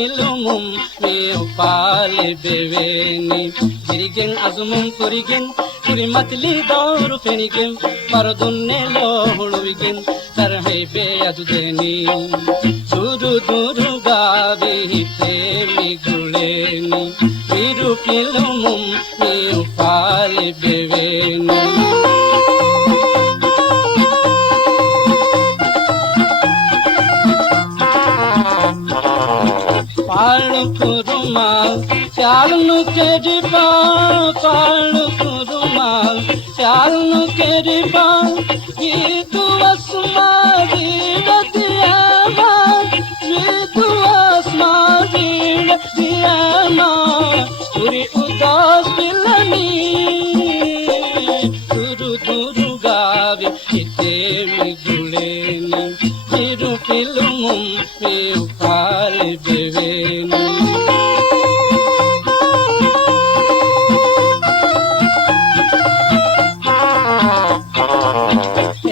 pilumum me upale beveni dirigen azumum kurigen kuri matli daur fenigem paradunne lohulugen tarhe be adudeni duru duru gavi temi guleni miru pilumum me upale beveni पालू कुरुमाल चालू केरिबा पालू कुरुमाल चालू केरिबा ये तू आसमानी रतियामा ये तू आसमानी रतियामा पूरी उदास बिलनी दुरु दुरु गावे इते मिगुलेनी चिरु पिलुमुम पे उपाले बेवेनी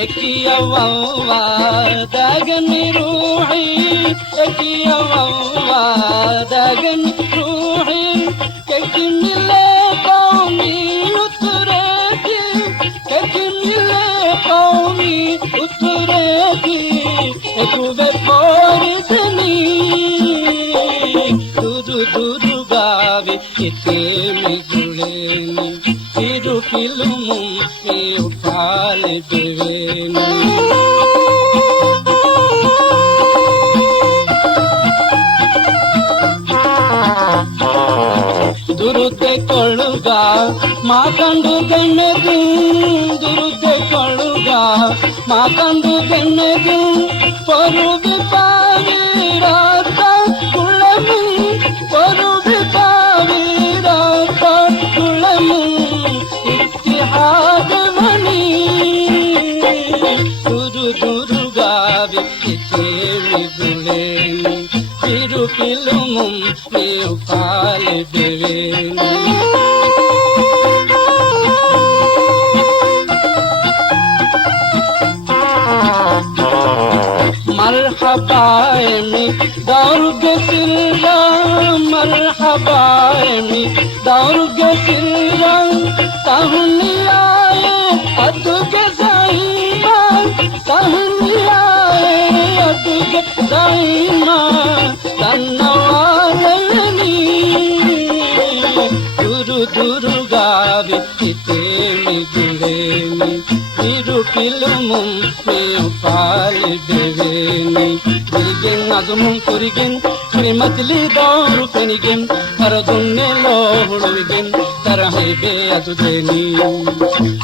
एकिया वावा दागनी रूही एकिया वावा दागनी रूही केकी मिले कौमी उतरेगी केकी मिले कौमी उतरेगी ekuve porizeni duru duru gavi itemi guleni iru pilumum me upale beveni durute koluga makandu gennegu durute koluga makandu gennegu porubi pavirata kulemu porubi pavirata kulemu ittihad mani duru duru gavi itemi guleni iru pilumum me upale beveni मरहबा मी दारुग सिल्ला मरहबा मी दारुग सिल्ला कहनी आए अदुग जाइमा कहनी आए अदुग जाइमा तन्नवालनी दुरु दुरु Gavi इतेमी गुलेनी iru pilumum me upale beveni dirigen azumum kurigen kuri matli daur fenigem paradunne lohulugen tarhe be adudeni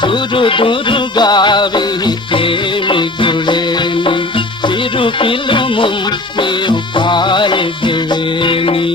duru duru gavi temi guleni iru pilumum me upale beveni